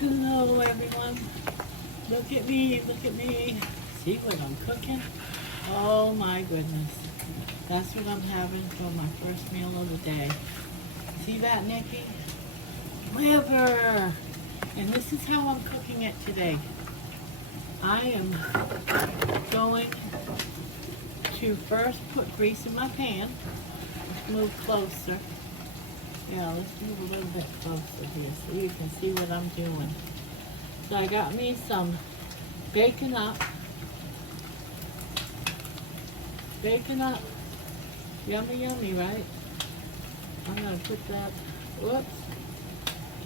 Hello everyone. Look at me, look at me. See what I'm cooking? Oh my goodness. That's what I'm having for my first meal of the day. See that, Nikki? Liver. And this is how I'm cooking it today. I am going to first put grease in my pan. Let's move closer. Yeah, let's move a little bit closer here so you can see what I'm doing. So I got me some bacon up. Bacon up. Yummy, yummy, right? I'm going to put that, whoops,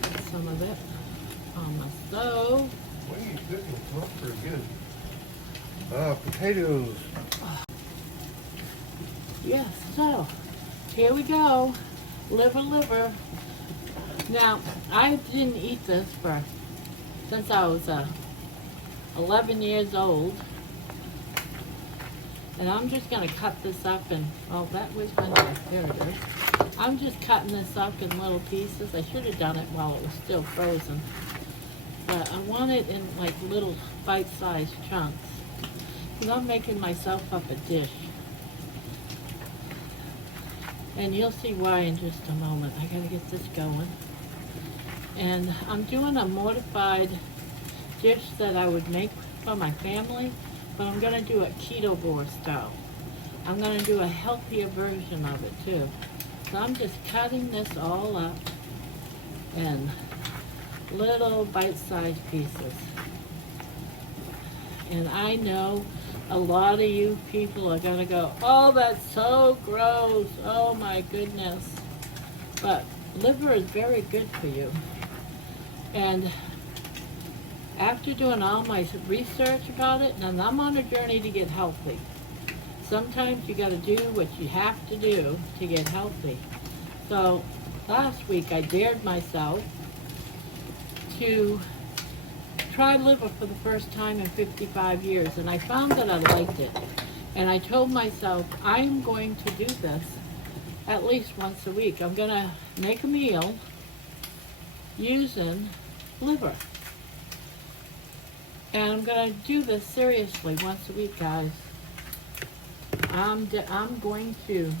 put some of it on my stove. What are you cooking? Smells pretty good. Potatoes. Yes, so here we go. Liver, liver. Now, I didn't eat this since I was 11 years old. And I'm just going to cut this up and, oh, that was my knife. There it is. I'm just cutting this up in little pieces. I should have done it while it was still frozen. But I want it in like little bite-sized chunks. Because I'm making myself up a dish. And you'll see why in just a moment. I gotta get this going. And I'm doing a modified dish that I would make for my family, but I'm gonna do it keto style. I'm gonna do a healthier version of it too. So I'm just cutting this all up in little bite-sized pieces. And I know a lot of you people are gonna go, oh, that's so gross, oh my goodness. But liver is very good for you. And after doing all my research about it, and I'm on a journey to get healthy. Sometimes you gotta do what you have to do to get healthy. So last week I dared myself to try liver for the first time in 55 years, and I found that I liked it. And I told myself, I'm going to do this at least once a week. I'm gonna make a meal using liver. And I'm gonna do this seriously once a week, guys. I'm going to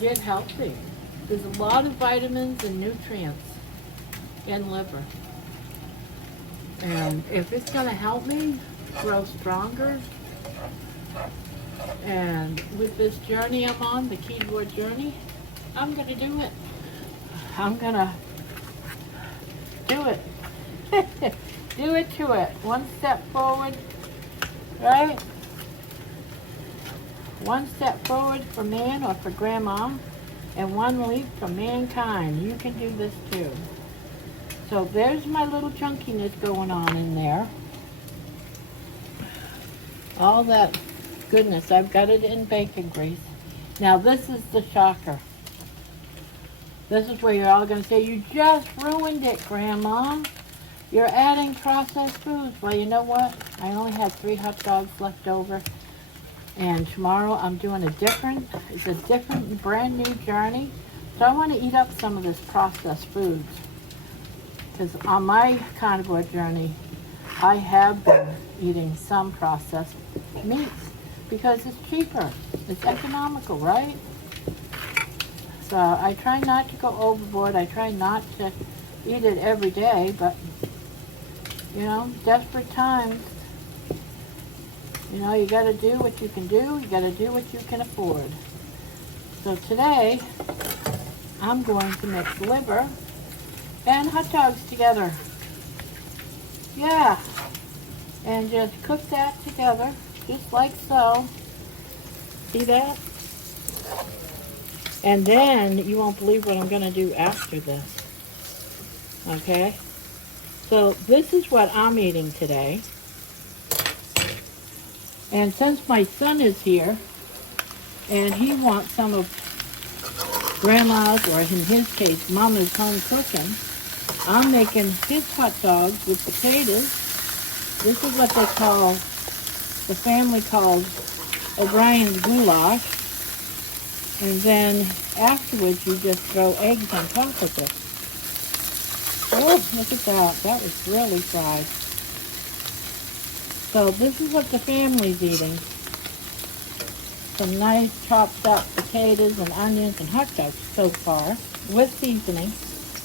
get healthy. There's a lot of vitamins and nutrients in liver. And if it's going to help me grow stronger, and with this journey I'm on, the keto journey, I'm going to do it. I'm going to do it. Do it to it. One step forward, right? One step forward for man or for grandma, and one leap for mankind. You can do this too. So there's my little chunkiness going on in there. All that goodness. I've got it in bacon grease. Now this is the shocker. This is where you're all going to say, you just ruined it, Grandma. You're adding processed foods. Well, you know what? I only had 3 hot dogs left over. And tomorrow I'm doing it's a different brand new journey. So I want to eat up some of this processed foods. Because on my carnivore journey, I have been eating some processed meats because it's cheaper. It's economical, right? So I try not to go overboard. I try not to eat it every day, but, you know, desperate times, you know, you got to do what you can do. You got to do what you can afford. So today, I'm going to mix liver and hot dogs together. Yeah. And just cook that together, just like so. See that? And then you won't believe what I'm going to do after this. Okay? So this is what I'm eating today. And since my son is here, and he wants some of Grandma's, or in his case, Mama's home cooking, I'm making his hot dogs with potatoes. This is what the family calls O'Brien's goulash. And then afterwards, you just throw eggs on top of it. Oh, look at that. That was really fried. So this is what the family's eating. Some nice chopped up potatoes and onions and hot dogs so far with seasoning.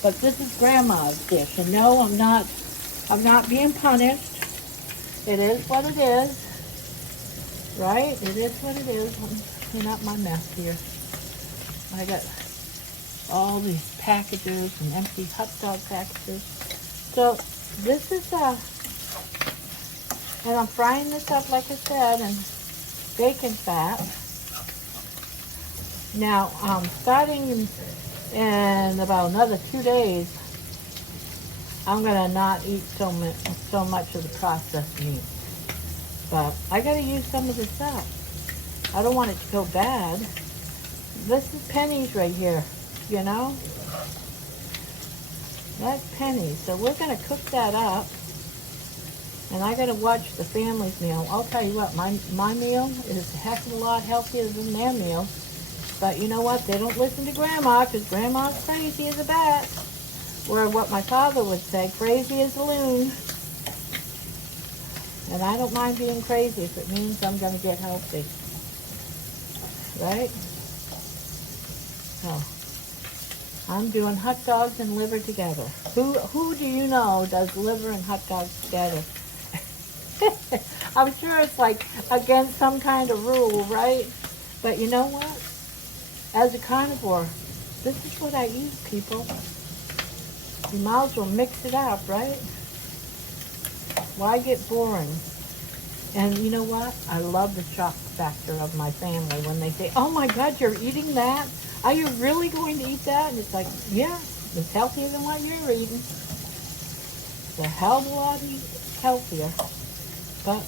But this is Grandma's dish. And no, I'm not being punished. It is what it is. Right? It is what it is. Let me clean up my mess here. I got all these packages and empty hot dog packages. So this is and I'm frying this up like I said in bacon fat. Now starting in about another 2 days, I'm gonna not eat so much of the processed meat. But I gotta use some of this up. I don't want it to go bad. This is pennies right here, you know? That's pennies. So we're gonna cook that up. And I gotta watch the family's meal. I'll tell you what, my meal is a heck of a lot healthier than their meal. But you know what? They don't listen to Grandma because Grandma's crazy as a bat. Or what my father would say, crazy as a loon. And I don't mind being crazy if it means I'm going to get healthy. Right? So, I'm doing hot dogs and liver together. Who do you know does liver and hot dogs together? I'm sure it's like against some kind of rule, right? But you know what? As a carnivore, this is what I eat, people. You might as well mix it up, right? Why get boring? And you know what? I love the shock factor of my family when they say, oh my God, you're eating that? Are you really going to eat that? And it's like, yeah, it's healthier than what you're eating. It's a hell of a lot healthier. But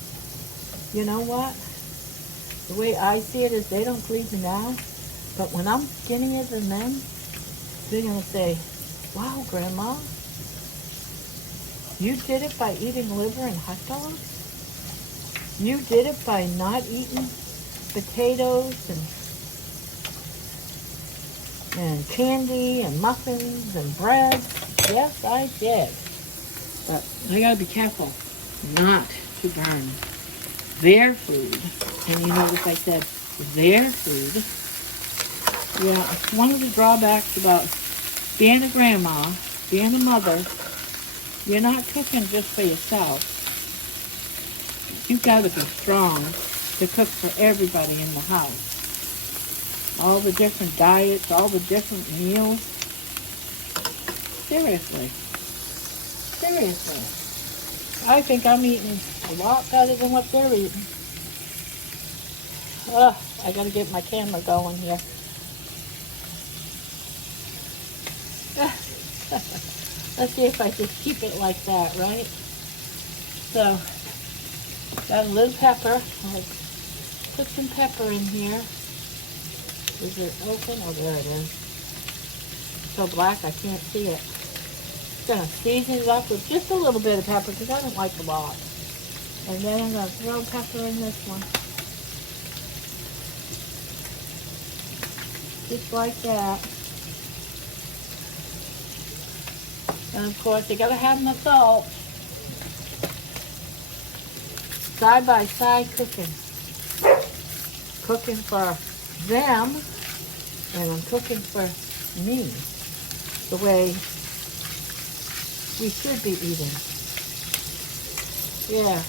you know what? The way I see it is they don't believe me now. But when I'm skinnier than them, they're going to say, wow, Grandma, you did it by eating liver and hot dogs? You did it by not eating potatoes and candy and muffins and bread? Yes, I did. But I gotta be careful not to burn their food. And you notice I said their food. Yeah, one of the drawbacks about being a grandma, being a mother, you're not cooking just for yourself. You've got to be strong to cook for everybody in the house. All the different diets, all the different meals. Seriously. Seriously. I think I'm eating a lot better than what they're eating. Ugh, I gotta get my camera going here. Let's see if I just keep it like that, right? So, got a little pepper. I'll put some pepper in here. Is it open? Oh, there it is. It's so black I can't see it. Just gonna season it up with just a little bit of pepper because I don't like a lot. And then I'm gonna throw pepper in this one. Just like that. And of course, you gotta have my salt. Side by side cooking. Cooking for them, and I'm cooking for me. The way we should be eating. Yeah.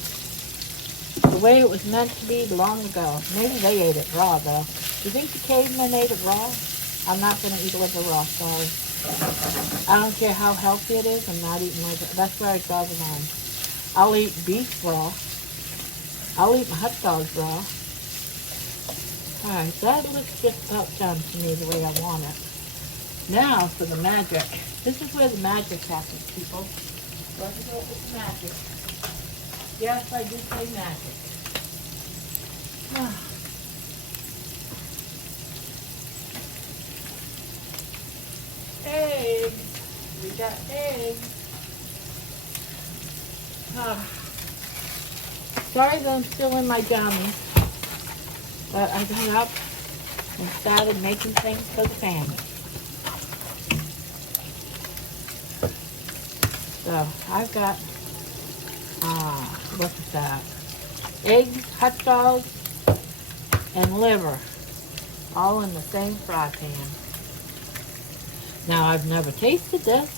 The way it was meant to be long ago. Maybe they ate it raw, though. Do you think the cavemen ate it raw? I'm not going to eat liver raw, sorry. I don't care how healthy it is, I'm not eating liver. That's where I draw the line. I'll eat beef raw. I'll eat my hot dogs raw. Alright, that looks just about done to me the way I want it. Now for the magic. This is where the magic happens, people. Let's go with the magic. Yes, I do say magic. Eggs. We got eggs. Sorry that I'm still in my jammies, but I got up and started making things for the family. So I've got, look at that. Eggs, hot dogs, and liver, all in the same fry pan. Now I've never tasted this,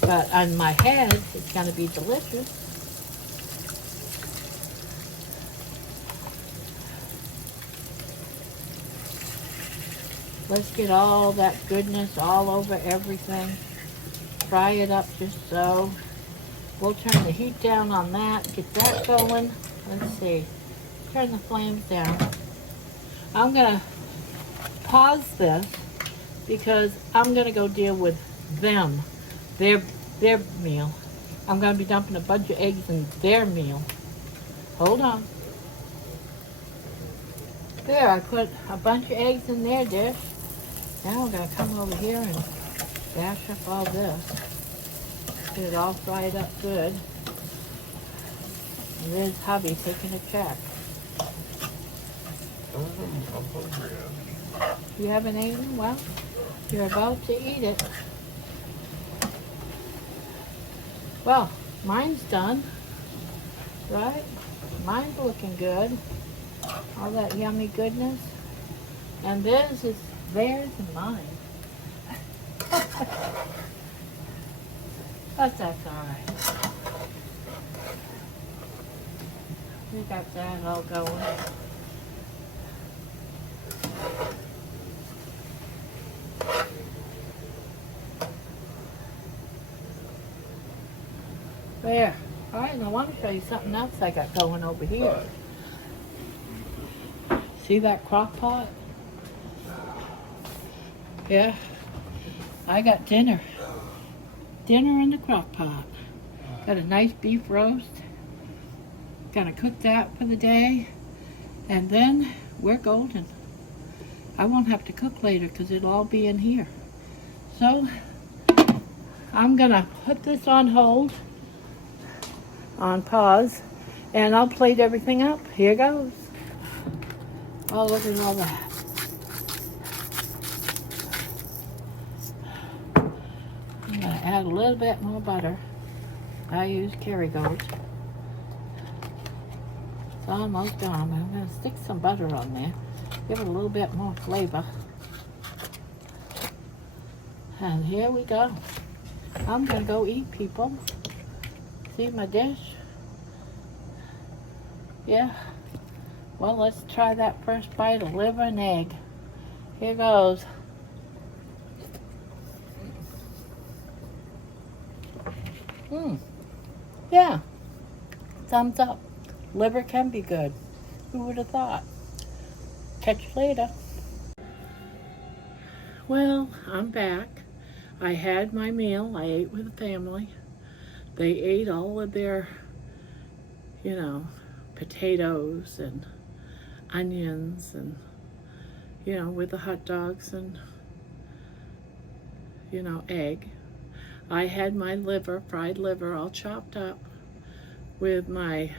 but on my head, it's gonna be delicious. Let's get all that goodness all over everything. Fry it up just so. We'll turn the heat down on that, get that going. Let's see, turn the flames down. I'm gonna pause this because I'm gonna go deal with them, their meal. I'm gonna be dumping a bunch of eggs in their meal. Hold on. There, I put a bunch of eggs in their dish. Now I'm gonna come over here and dash up all this. Get it all fried up good. And there's hubby taking a check. I'm hungry. You haven't eaten? Well, you're about to eat it. Well, mine's done, right? Mine's looking good. All that yummy goodness. And this is theirs and mine. But that's all right. We got that all going. There. All right, and I want to show you something else I got going over here. See that crock pot? Yeah. I got dinner. Dinner in the crock pot. Got a nice beef roast. Gonna cook that for the day. And then we're golden. I won't have to cook later because it'll all be in here. So I'm gonna put this on hold, on pause, and I'll plate everything up. Here goes. Oh, look at all that. I'm gonna add a little bit more butter. I use Kerrygold. It's almost done. I'm gonna stick some butter on there. Give it a little bit more flavor. And here we go. I'm gonna go eat, people. See my dish? Yeah. Well, let's try that first bite of liver and egg. Here goes. Yeah. Thumbs up. Liver can be good. Who would have thought? Catch you later. Well, I'm back. I had my meal. I ate with the family. They ate all of their, potatoes and onions and, with the hot dogs and, egg. I had my liver, fried liver, all chopped up with my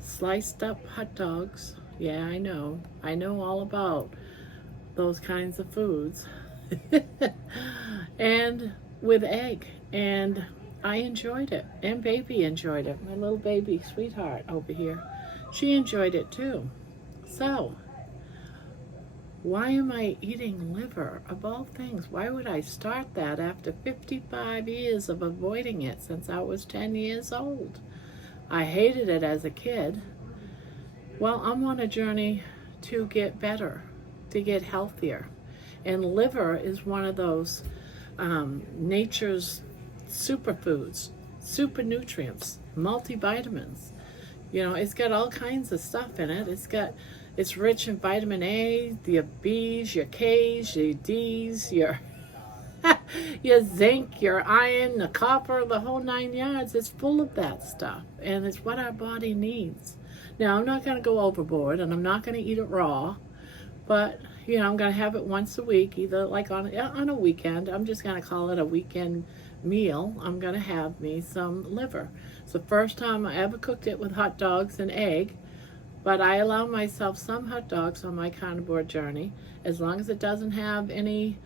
sliced up hot dogs. Yeah, I know all about those kinds of foods. And with egg. And I enjoyed it. And baby enjoyed it. My little baby sweetheart over here. She enjoyed it too. So, why am I eating liver of all things? Why would I start that after 55 years of avoiding it since I was 10 years old? I hated it as a kid. Well, I'm on a journey to get better, to get healthier. And liver is one of those nature's superfoods, super nutrients, multivitamins. It's got all kinds of stuff in it. It's rich in vitamin A, your B's, your K's, your D's, your your zinc, your iron, the copper, the whole 9 yards. It's full of that stuff, and it's what our body needs. Now, I'm not going to go overboard, and I'm not going to eat it raw, but I'm going to have it once a week, either like on a weekend. I'm just going to call it a weekend meal. I'm going to have me some liver. It's the first time I ever cooked it with hot dogs and egg, but I allow myself some hot dogs on my carnivore journey, as long as it doesn't have any,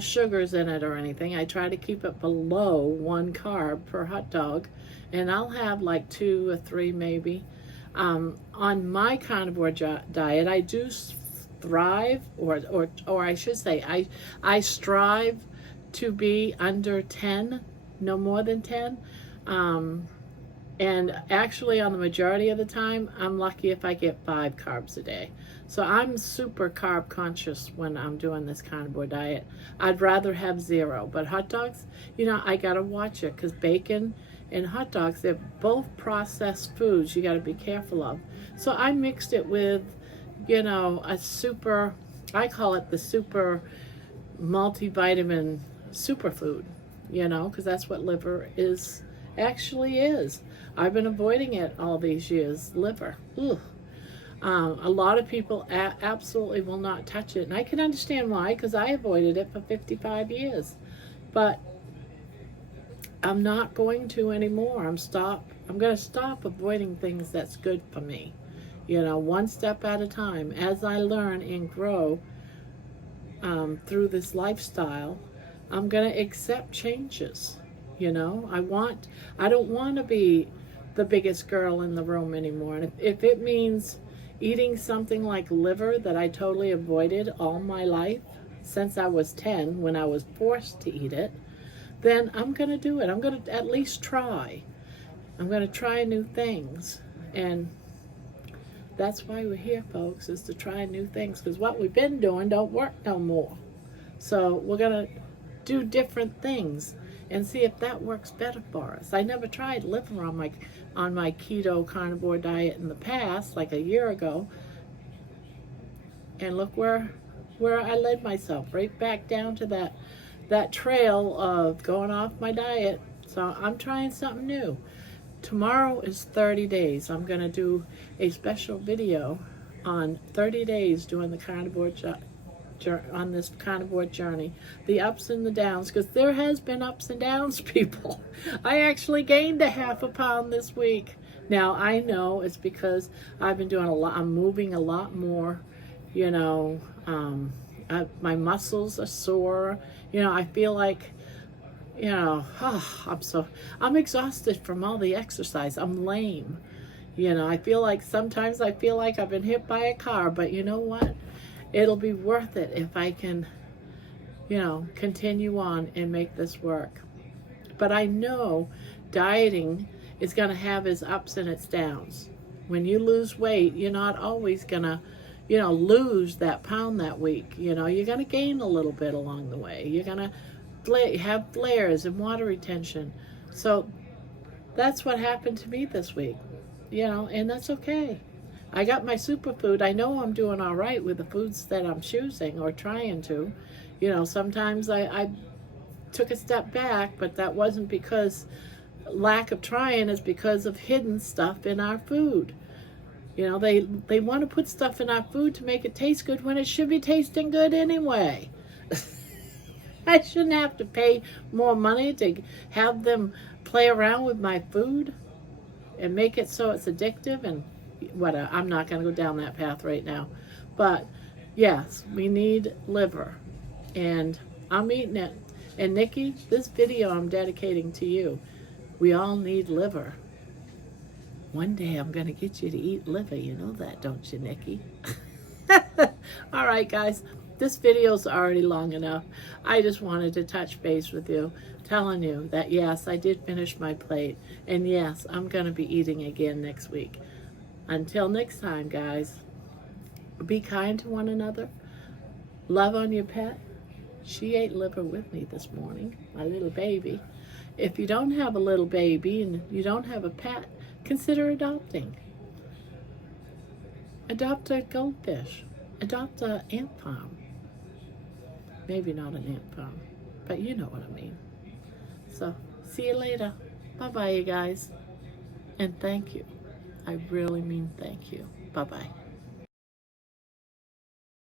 sugars in it or anything. I try to keep it below 1 carb per hot dog, and I'll have like 2 or 3 maybe. On my carnivore diet, I do thrive, or I should say, I strive to be under 10, no more than 10. And actually, on the majority of the time, I'm lucky if I get 5 carbs a day. So I'm super carb conscious when I'm doing this carnivore diet. I'd rather have 0. But hot dogs, I gotta watch it, because bacon and hot dogs, they're both processed foods you gotta be careful of. So I mixed it with, a super, I call it the super multivitamin superfood, because that's what liver actually is. I've been avoiding it all these years. Liver. Ugh. A lot of people absolutely will not touch it. And I can understand why, because I avoided it for 55 years. But I'm not going to anymore. I'm going to stop avoiding things that's good for me. One step at a time. As I learn and grow through this lifestyle, I'm going to accept changes. I don't want to be the biggest girl in the room anymore. And if it means eating something like liver that I totally avoided all my life, since I was 10, when I was forced to eat it, then I'm going to do it. I'm going to at least try. I'm going to try new things. And that's why we're here, folks, is to try new things. Because what we've been doing don't work no more. So we're going to do different things and see if that works better for us. I never tried liver on my keto carnivore diet in the past, like a year ago. And look where I led myself, right back down to that trail of going off my diet. So I'm trying something new. Tomorrow is 30 days. I'm going to do a special video on 30 days doing the carnivore on this carnivore journey, the ups and the downs, because there has been ups and downs, people. I actually gained a half a pound this week. Now I know it's because I've been doing a lot. I'm moving a lot more. My muscles are sore. I feel like, I'm exhausted from all the exercise. I'm lame. Sometimes I feel like I've been hit by a car, but you know what? It'll be worth it if I can, continue on and make this work. But I know dieting is going to have its ups and its downs. When you lose weight, you're not always going to, lose that pound that week. You're going to gain a little bit along the way. You're going to have flares and water retention. So that's what happened to me this week, and that's okay. I got my superfood. I know I'm doing all right with the foods that I'm choosing or trying to. Sometimes I took a step back, but that wasn't because lack of trying, is because of hidden stuff in our food. They want to put stuff in our food to make it taste good when it should be tasting good anyway. I shouldn't have to pay more money to have them play around with my food and make it so it's addictive and whatever. I'm not going to go down that path right now. But yes, we need liver. And I'm eating it. And Nikki, this video I'm dedicating to you. We all need liver. One day I'm going to get you to eat liver. You know that, don't you, Nikki? All right, guys. This video's already long enough. I just wanted to touch base with you, telling you that, yes, I did finish my plate. And yes, I'm going to be eating again next week. Until next time, guys, be kind to one another. Love on your pet. She ate liver with me this morning, my little baby. If you don't have a little baby and you don't have a pet, consider adopting. Adopt a goldfish. Adopt an ant farm. Maybe not an ant farm, but you know what I mean. So, see you later. Bye-bye, you guys. And thank you. I really mean thank you. Bye-bye.